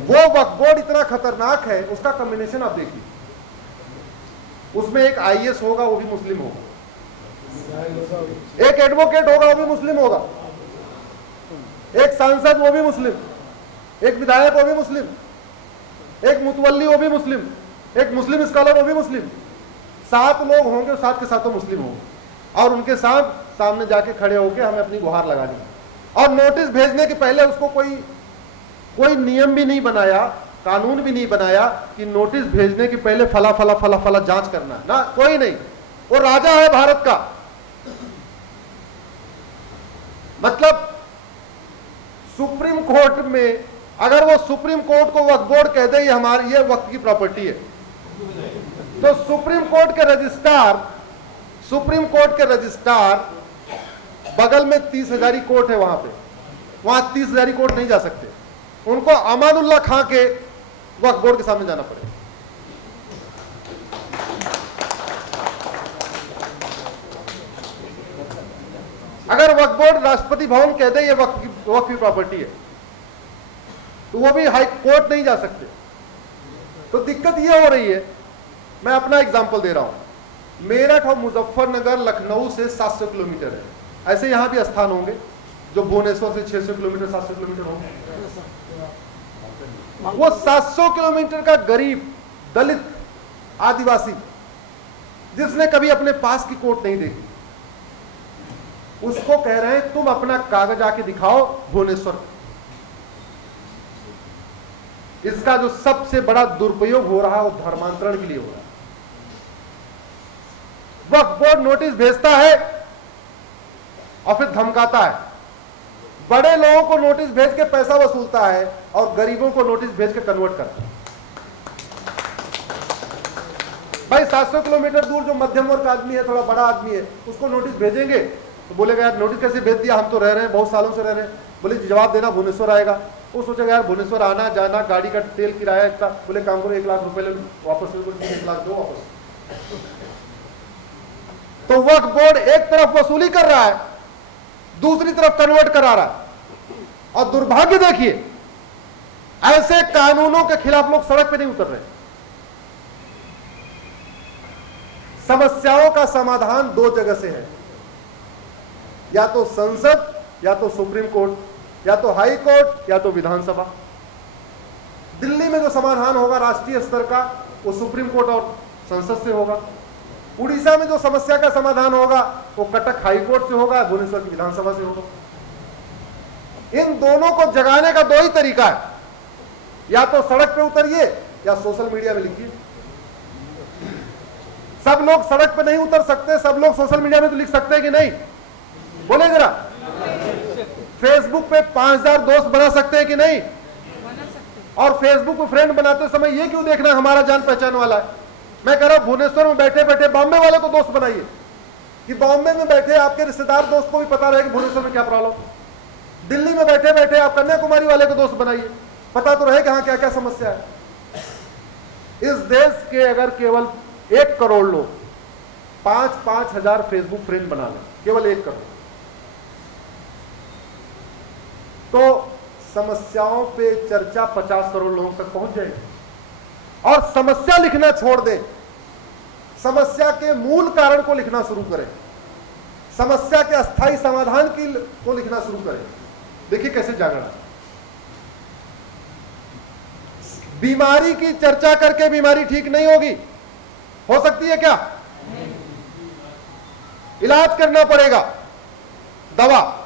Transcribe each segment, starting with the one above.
वो वक्फ बोर्ड इतना खतरनाक है, उसका कॉम्बिनेशन आप देखिए, उसमें एक आईएएस होगा वो भी मुस्लिम होगा, एक एडवोकेट होगा वो भी मुस्लिम होगा, एक सांसद वो भी मुस्लिम, एक विधायक वो भी मुस्लिम, एक मुतवल्ली वो भी मुस्लिम, एक मुस्लिम स्कॉलर वो भी मुस्लिम। 7 लोग होंगे, 7 के साथों मुस्लिम होंगे, और उनके साथ सामने जाके खड़े होकर हमें अपनी गुहार लगानी है। और नोटिस भेजने के पहले उसको कोई नियम भी नहीं बनाया, कानून भी नहीं बनाया कि नोटिस भेजने के पहले फला फला फला फला जांच करना है ना, कोई नहीं। वो राजा है भारत का। मतलब सुप्रीम कोर्ट में अगर वो सुप्रीम कोर्ट को वक्फ बोर्ड कह दे ये हमारी, ये वक्फ की प्रॉपर्टी है, तो सुप्रीम कोर्ट के रजिस्ट्रार बगल में 30,000 कोर्ट है, वहां 30,000 कोर्ट नहीं जा सकते, उनको अमानुल्लाह खां के वक्फ बोर्ड के सामने जाना पड़ेगा। अगर वक्फ बोर्ड राष्ट्रपति भवन कह दे ये वक्फ की प्रॉपर्टी है, तो वो भी हाई कोर्ट नहीं जा सकते। तो दिक्कत ये हो रही है, मैं अपना एग्जांपल दे रहा हूं, मेरठ और मुजफ्फरनगर लखनऊ से 700 किलोमीटर है, ऐसे यहां भी स्थान होंगे जो भुवनेश्वर से 600 किलोमीटर 700 किलोमीटर होंगे। वो 700 किलोमीटर का गरीब, दलित, आदिवासी जिसने कभी अपने पास की कोर्ट नहीं देखी, उसको कह रहे हैं तुम अपना कागज आके दिखाओ भुवनेश्वर। इसका जो सबसे बड़ा दुरुपयोग हो रहा है वो धर्मांतरण के लिए हो रहा है। वक्फ बोर्ड नोटिस भेजता है और फिर धमकाता है, बड़े लोगों को नोटिस भेज के पैसा वसूलता है और गरीबों को नोटिस भेज के कन्वर्ट करता है। भाई 700 किलोमीटर दूर जो मध्यम वर्ग आदमी है, थोड़ा बड़ा आदमी है, उसको नोटिस भेजेंगे तो बोलेगा यार नोटिस कैसे भेज दिया, हम तो रह रहे हैं, बहुत सालों से रह रहे हैं। बोले जवाब देना भुवनेश्वर आएगा, वो सोचेगा यार भुवनेश्वर आना जाना, गाड़ी का तेल किराया इतना, बोले काम करो 1 लाख रुपए ले वापस, 1 लाख दो वापस। तो वक्फ बोर्ड एक तरफ वसूली कर रहा है, दूसरी तरफ कन्वर्ट करा रहा है। और दुर्भाग्य देखिए, ऐसे कानूनों के खिलाफ लोग सड़क पे नहीं उतर रहे। समस्याओं का समाधान 2 जगह से है, या तो संसद, या तो सुप्रीम कोर्ट, या तो हाई कोर्ट, या तो विधानसभा। दिल्ली में जो समाधान होगा राष्ट्रीय स्तर का, वो सुप्रीम कोर्ट और संसद से होगा। उड़ीसा में जो समस्या का समाधान होगा वो कटक हाई कोर्ट से होगा, भुवनेश्वर की विधानसभा से होगा। इन दोनों को जगाने का 2 ही तरीका है, या तो सड़क पे उतरिए या सोशल मीडिया में लिखिए। सब लोग सड़क पे नहीं उतर सकते, सब लोग सोशल मीडिया में तो लिख सकते हैं कि नहीं, बोले जरा। फेसबुक पे 5000 दोस्त बना सकते हैं कि नहीं, और फेसबुक पे फ्रेंड बनाते समय ये क्यों देखना हमारा जान पहचान वाला है। मैं कह रहा हूं भुवनेश्वर में बैठे बैठे बॉम्बे वाले को दोस्त बनाइए, कि बॉम्बे में बैठे आपके रिश्तेदार दोस्त को भी पता रहे कि भुवनेश्वर में क्या प्रॉब्लम। दिल्ली में बैठे बैठे आप कन्याकुमारी वाले को दोस्त बनाइए, पता तो रहे कि हाँ क्या क्या समस्या है। इस देश के अगर केवल 1 करोड़ लोग 5-5 हजार फेसबुक फ्रेंड बना लें, केवल 1 करोड़, तो समस्याओं पे चर्चा 50 करोड़ लोगों तक पहुंच जाएगी। और समस्या लिखना छोड़ दें, समस्या के मूल कारण को लिखना शुरू करें, समस्या के अस्थायी समाधान को लिखना शुरू करें। देखिए कैसे जागरण। बीमारी की चर्चा करके बीमारी ठीक नहीं होगी, हो सकती है क्या? इलाज करना पड़ेगा, दवा।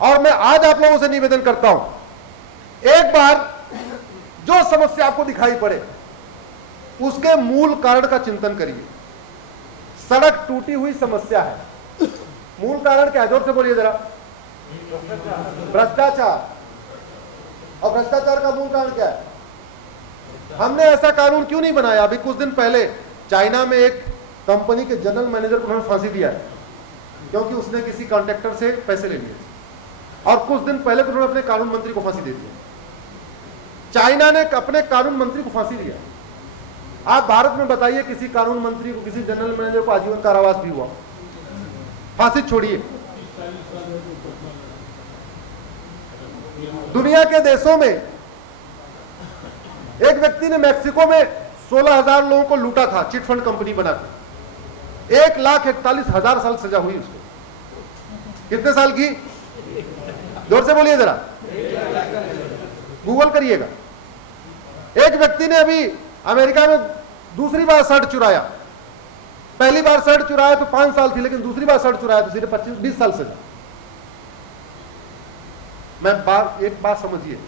और मैं आज आप लोगों से निवेदन करता हूं, एक बार जो समस्या आपको दिखाई पड़े उसके मूल कारण का चिंतन करिए। सड़क टूटी हुई समस्या है, मूल कारण क्या है? जोर से बोलिए जरा। भ्रष्टाचार। और भ्रष्टाचार का मूल कारण क्या है? हमने ऐसा कानून क्यों नहीं बनाया? अभी कुछ दिन पहले चाइना में एक कंपनी के जनरल मैनेजर को उन्होंने फांसी दिया है, क्योंकि उसने किसी कॉन्ट्रैक्टर से पैसे ले लिए। और कुछ दिन पहले उन्होंने अपने कानून मंत्री को फांसी दे दिया। चाइना ने अपने कानून मंत्री को फांसी दिया। आप भारत में बताइए किसी कानून मंत्री को, किसी जनरल मैनेजर को आजीवन कारावास भी हुआ? फांसी छोड़िए। दुनिया के देशों में एक व्यक्ति ने मैक्सिको में 16,000 लोगों को लूटा था चिट फंड कंपनी बनाकर। 1,41,000 साल सजा हुई उसको। कितने साल की? जोर से बोलिए जरा, गूगल करिएगा। एक व्यक्ति ने अभी अमेरिका में दूसरी बार शर्ट चुराया। पहली बार शर्ट चुराया तो 5 साल थी, लेकिन दूसरी बार शर्ट चुराया तो सीधे 25-20 साल सजा। एक बात समझिए,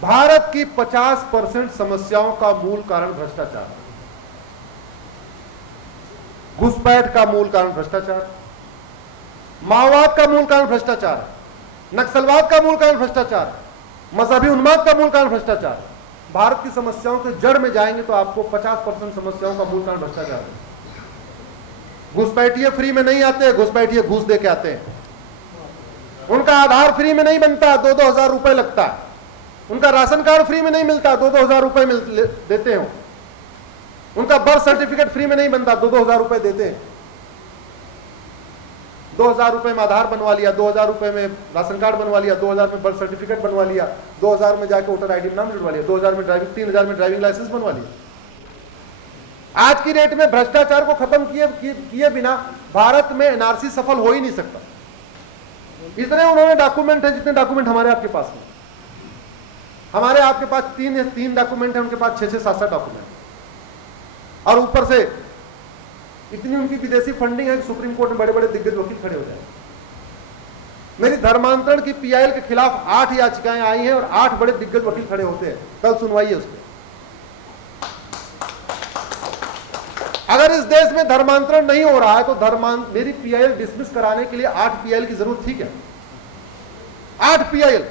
भारत की 50% समस्याओं का मूल कारण भ्रष्टाचार, घुसपैठ का मूल कारण भ्रष्टाचार, माओवाद का मूल कारण भ्रष्टाचार, नक्सलवाद का मूल कारण भ्रष्टाचार, मजहबी उन्माद का मूल कारण भ्रष्टाचार। भारत की समस्याओं के जड़ में जाएंगे तो आपको 50% समस्याओं का मूल कारण भ्रष्टाचार है। घुसपैठिए फ्री में नहीं आते, घुसपैठिए घूस दे के आते हैं। उनका आधार फ्री में नहीं बनता, 2-2 हजार रुपए लगता है। उनका राशन कार्ड फ्री में नहीं मिलता, 2-2 हजार रुपए देते हो। उनका बर्थ सर्टिफिकेट फ्री में नहीं बनता, 2-2 हजार रुपए देते हैं। 2,000 रुपए में आधार बनवा लिया, 2,000 रुपए में राशन कार्ड बनवा लिया, 2,000 में बर्थ सर्टिफिकेट बनवा लिया, 2,000 में जाके वोटर आईडी में नाम जुड़वा लिया, 2,000 में ड्राइविंग, 3,000 में ड्राइविंग लाइसेंस बनवा लिया। आज की डेट में भ्रष्टाचार को खत्म किए बिना भारत में एनआरसी सफल हो ही नहीं सकता। इतने उन्होंने डॉक्यूमेंट है जितने डॉक्यूमेंट हमारे आपके पास हैं। हमारे आपके पास 3 डॉक्यूमेंट है, उनके पास 6-6, 7-7 डॉक्यूमेंट, और ऊपर से इतनी उनकी विदेशी फंडिंग है कि सुप्रीम कोर्ट में बड़े बड़े दिग्गज वकील खड़े हो जाए। मेरी धर्मांतरण की पीआईएल के खिलाफ 8 याचिकाएं आई हैं और 8 बड़े दिग्गज वकील खड़े होते हैं। कल सुनवाई है उस पर। अगर इस देश में धर्मांतरण नहीं हो रहा है तो मेरी पीआईएल डिसमिस कराने के लिए 8 पीआईएल की जरूरत थी क्या? 8 पीआईएल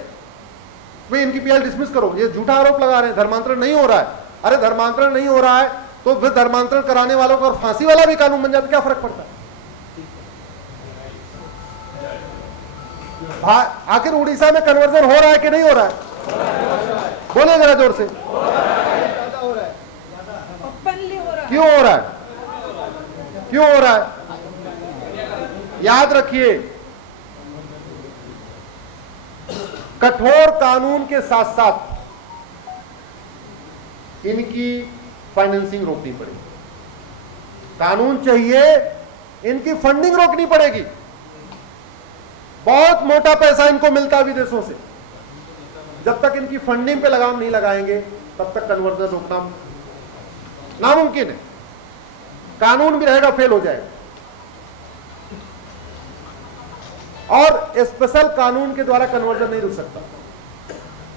वे इनकी पीआईएल डिसमिस करो। ये झूठा आरोप लगा रहे हैं धर्मांतरण नहीं हो रहा है। अरे धर्मांतरण नहीं हो रहा है तो फिर धर्मांतरण कराने वालों को और फांसी वाला भी कानून बन जाता, क्या फर्क पड़ता है? आखिर उड़ीसा में कन्वर्जन हो रहा है कि नहीं हो रहा है? बोले जरा जोर से। क्यों हो रहा है? क्यों हो रहा है? याद रखिए, कठोर कानून के साथ साथ इनकी फाइनेंसिंग रोकनी पड़ेगी। कानून चाहिए, इनकी फंडिंग रोकनी पड़ेगी। बहुत मोटा पैसा इनको मिलता है विदेशों से। जब तक इनकी फंडिंग पे लगाम नहीं लगाएंगे तब तक कन्वर्जन रोकना नामुमकिन है। कानून भी रहेगा, फेल हो जाएगा। और स्पेशल कानून के द्वारा कन्वर्जन नहीं रुक सकता,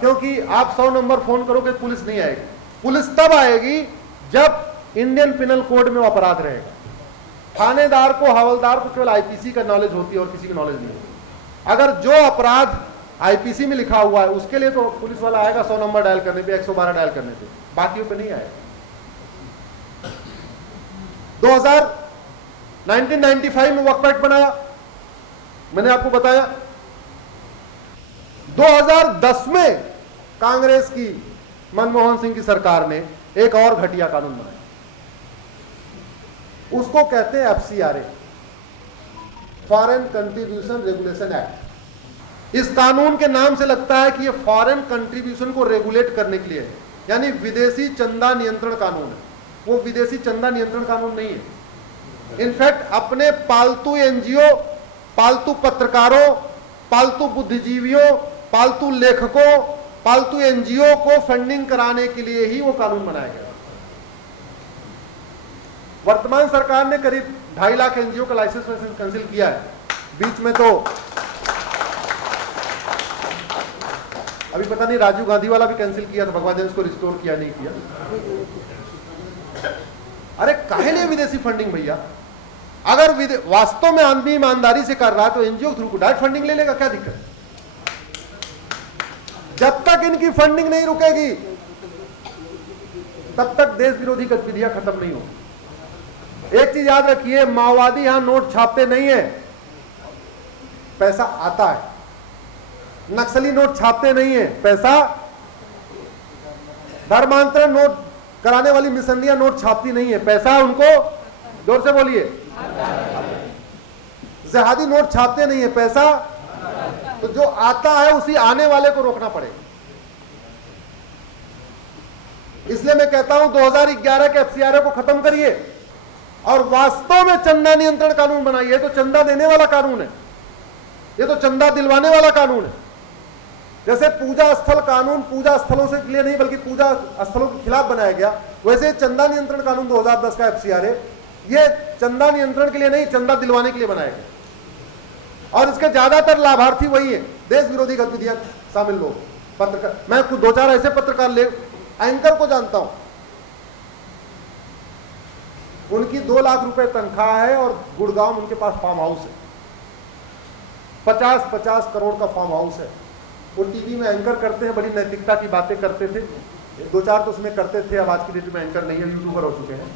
क्योंकि आप 100 नंबर फोन करोगे पुलिस नहीं आएगी। पुलिस तब आएगी जब इंडियन पिनल कोड में वो अपराध रहेगा। थानेदार को, हवलदार को केवल आईपीसी का नॉलेज होती है और किसी की नॉलेज नहीं होती। अगर जो अपराध आईपीसी में लिखा हुआ है उसके लिए तो पुलिस वाला आएगा 100 नंबर डायल करने पे, 112 डायल करने पे, बाकियों पे नहीं आएगा। 1995 में वक्फ एक्ट बनाया, मैंने आपको बताया। 2010 में कांग्रेस की, मनमोहन सिंह की सरकार ने एक और घटिया कानून बनाया, उसको कहते हैं FCRA, foreign contribution regulation act. इस कानून के नाम से लगता है कि ये फॉरेन कंट्रीब्यूशन को रेगुलेट करने के लिए है, यानी विदेशी चंदा नियंत्रण कानून है। वो विदेशी चंदा नियंत्रण कानून नहीं है। इनफैक्ट अपने पालतू एनजीओ, पालतू पत्रकारों, पालतू बुद्धिजीवियों, पालतू लेखकों, पालतू एनजीओ को फंडिंग कराने के लिए ही वो कानून बनाया गया। वर्तमान सरकार ने करीब 2.5 लाख एनजीओ का लाइसेंस कैंसिल किया है। बीच में तो अभी पता नहीं राजीव गांधी वाला भी कैंसिल किया था, भगवान ने उसको रिस्टोर किया नहीं किया। अरे काहे लिए विदेशी फंडिंग भैया? अगर वास्तव में आदमी ईमानदारी से कर रहा है तो एनजीओ थ्रू को डायरेक्ट फंडिंग ले लेगा, क्या दिक्कत? जब तक इनकी फंडिंग नहीं रुकेगी तब तक देश विरोधी गतिविधियां खत्म नहीं होगी। एक चीज याद रखिए, माओवादी यहां नोट छापते नहीं है, पैसा आता है। नक्सली नोट छापते नहीं है, पैसा। धर्मांतरण नोट कराने वाली मिशनरियां नोट छापती नहीं है, पैसा उनको, जोर से बोलिए, जिहादी नोट छापते नहीं है, पैसा। तो जो आता है उसी आने वाले को रोकना पड़ेगा। इसलिए मैं कहता हूं 2011 के एफसीआरए को खत्म करिए और वास्तव में चंदा नियंत्रण कानून बनाइए। ये तो चंदा देने वाला कानून है, ये तो चंदा दिलवाने वाला कानून है। जैसे पूजा स्थल कानून पूजा स्थलों से के लिए नहीं बल्कि पूजा स्थलों के खिलाफ बनाया गया, वैसे चंदा नियंत्रण कानून 2010 का एफसीआरए ये चंदा नियंत्रण के लिए नहीं, चंदा दिलवाने के लिए बनाया गया। और इसके ज्यादातर लाभार्थी वही है, देश विरोधी गतिविधियां शामिल लोग, पत्रकार। मैं खुद 2-4 ऐसे पत्रकार एंकर को जानता हूं, उनकी 2 लाख रुपए तनख्वाह है और गुड़गांव उनके पास फार्म हाउस है, 50-50 करोड़ का फार्म हाउस है। वो टीवी में एंकर करते हैं, बड़ी नैतिकता की बातें करते थे, 2-4 तो उसमें करते थे, अब आज की डेट में एंकर नहीं है, यूट्यूबर हो चुके हैं।